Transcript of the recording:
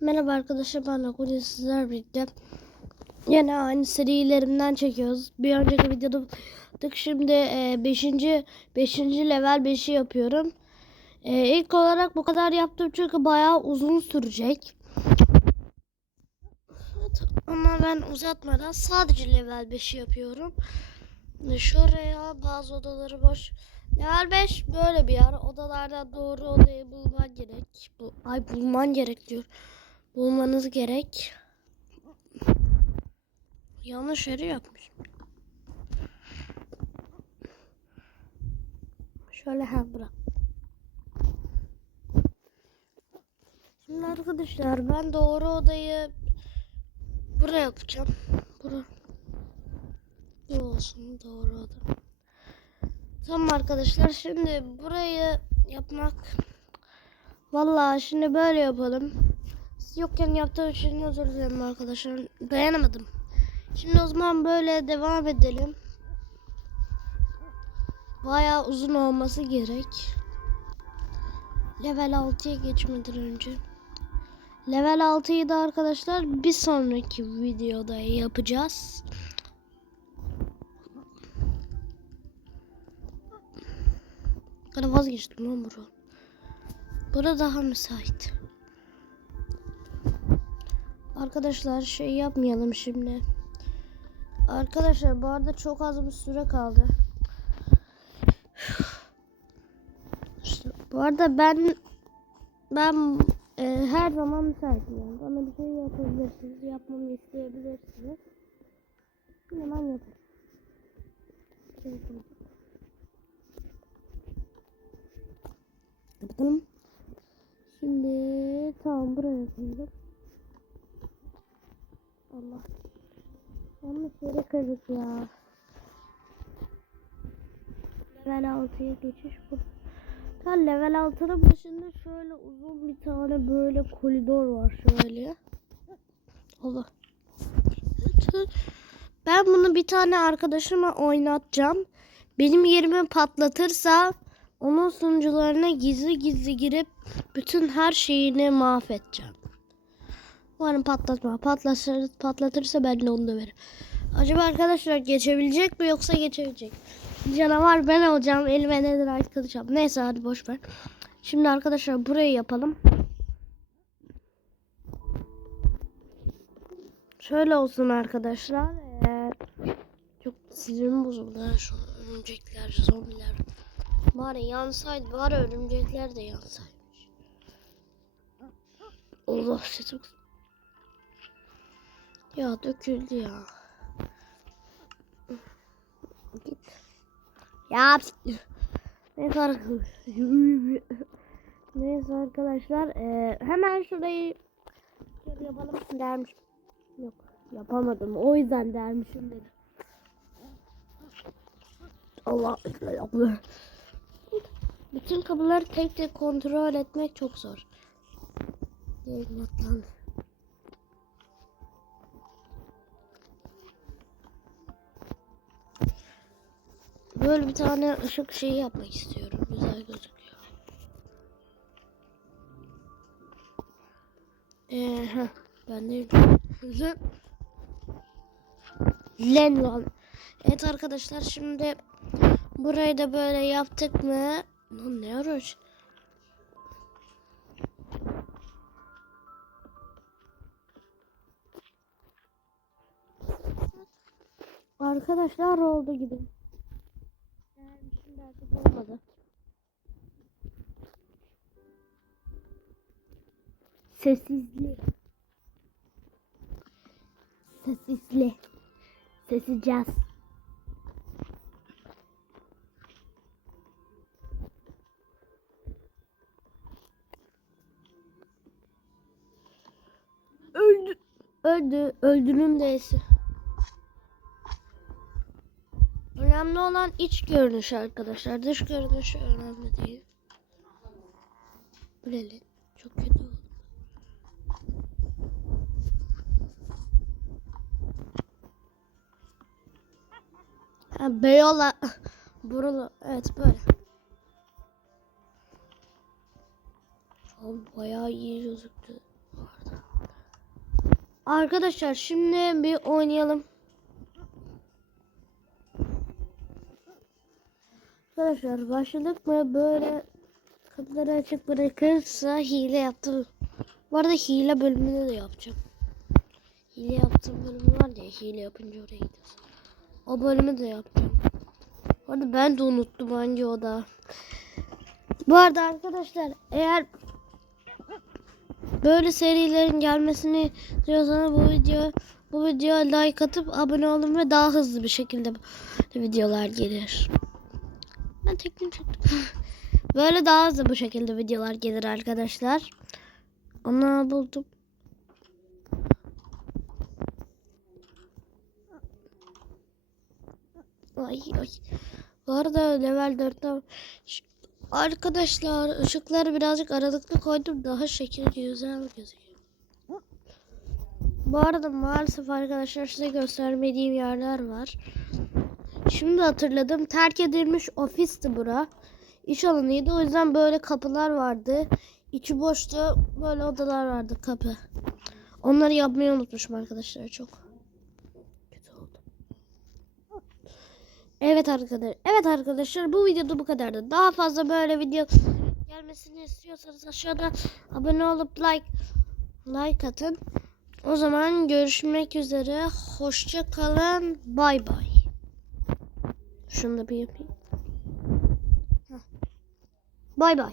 Merhaba arkadaşlar ben Akuni sizler birlikte yine aynı serilerimden çekiyoruz. Bir önceki videoda şimdi 5. 5. level 5'i yapıyorum. E, ilk olarak bu kadar yaptım çünkü bayağı uzun sürecek. Evet, ama ben uzatmadan sadece level 5'i yapıyorum. Şuraya bazı odaları boş. Level 5 böyle bir yer. Odalardan doğru odayı bulman gerek. Bu, ay bulman gerek diyor. Bulmanız gerek. Yanlış yeri yapmış. Şöyle ha bırak. Şimdi arkadaşlar ben doğru odayı buraya yapacağım. Bura. Bu olsun doğru oda. Tamam arkadaşlar şimdi burayı yapmak Vallahi şimdi böyle yapalım. Yokken yaptığım için özür dilerim arkadaşlar. Dayanamadım. Şimdi o zaman böyle devam edelim. Bayağı uzun olması gerek. Level 6'ya geçmeden önce. Level 6'yı da arkadaşlar bir sonraki videoda yapacağız. Ben vazgeçtim lan bura. Bura daha müsait. Arkadaşlar şey yapmayalım şimdi. Arkadaşlar bu arada çok az bir süre kaldı. İşte, bu arada ben ben e, her zaman müsaitim yani. Bana bir şey yapabilirsiniz, yapmamı isteyebilirsiniz. Hemen yapın. Şey. Şimdi tamam buraya koydum. Allah. Yanlış yere kırdık ya. Level 6'ya geçiş bu. Ta level 6'nın başında şöyle uzun bir tane böyle koridor var şöyle. Allah. Ben bunu bir tane arkadaşıma oynatacağım. Benim yerimi patlatırsa onun sunucularına gizli gizli girip bütün her şeyini mahvedeceğim. Umarım patlatma. Patlatır, patlatırsa ben de onu da veririm. Acaba arkadaşlar geçebilecek mi yoksa geçebilecek? Canavar ben olacağım. Elime nedir ait kılıçam. Neyse hadi boş ver. Şimdi arkadaşlar burayı yapalım. Şöyle olsun arkadaşlar. Ee, çok sinirim bozuldu. Şu örümcekler, zombiler. Bari yansaydı. Bari örümcekler de yansaymış. Allah sesim. Ya döküldü ya. Git. Ya Neyse arkadaşlar. Neyse arkadaşlar. Ee, hemen şurayı şöyle yapalım dermiş. Yok yapamadım. O yüzden dermişim dedim. Allah Allah. Bütün kapıları tek tek kontrol etmek çok zor. Eyvallah. Böyle bir tane ışık şeyi yapmak istiyorum. Güzel gözüküyor. Ee, ben de Len lan. Evet arkadaşlar şimdi burayı da böyle yaptık mı? Lan ne arıyor? Arkadaşlar oldu gibi. Sessizlik. Sessizli. Sessizcaz. Öldü. Öldü. Öldünün değilse. Önemli olan iç görünüş arkadaşlar. Dış görünüş önemli değil. Böyle çok kötü Beyola buralı evet böyle. Abi bayağı iyi gözüktü. Arkadaşlar şimdi bir oynayalım. Arkadaşlar başladık mı böyle kapıları açık bırakırsa hile yaptım. Bu arada hile bölümünü de yapacağım. Hile yaptığım bölümü var ya hile yapınca oraya gidiyoruz. O bölümü de yapacağım. Bu arada ben de unuttum hangi oda. Bu arada arkadaşlar eğer böyle serilerin gelmesini diyorsanız bu video bu videoya like atıp abone olun ve daha hızlı bir şekilde videolar gelir. Ben teknik çektim. Böyle daha hızlı bu şekilde videolar gelir arkadaşlar. Ana buldum. Ay ay. Bu arada level 4'te Ş- arkadaşlar ışıkları birazcık aralıklı koydum daha şekil güzel gözüküyor. Bu arada maalesef arkadaşlar size göstermediğim yerler var. Şimdi hatırladım. Terk edilmiş ofisti bura. İş alanıydı. O yüzden böyle kapılar vardı. İçi boştu. Böyle odalar vardı kapı. Onları yapmayı unutmuşum arkadaşlar çok. Kötü oldu. Evet arkadaşlar. Evet arkadaşlar bu videoda bu kadardı. Daha fazla böyle video gelmesini istiyorsanız aşağıda abone olup like like atın. O zaman görüşmek üzere. Hoşça kalın. Bay bay. Şunu da bir yapayım. Bay bay.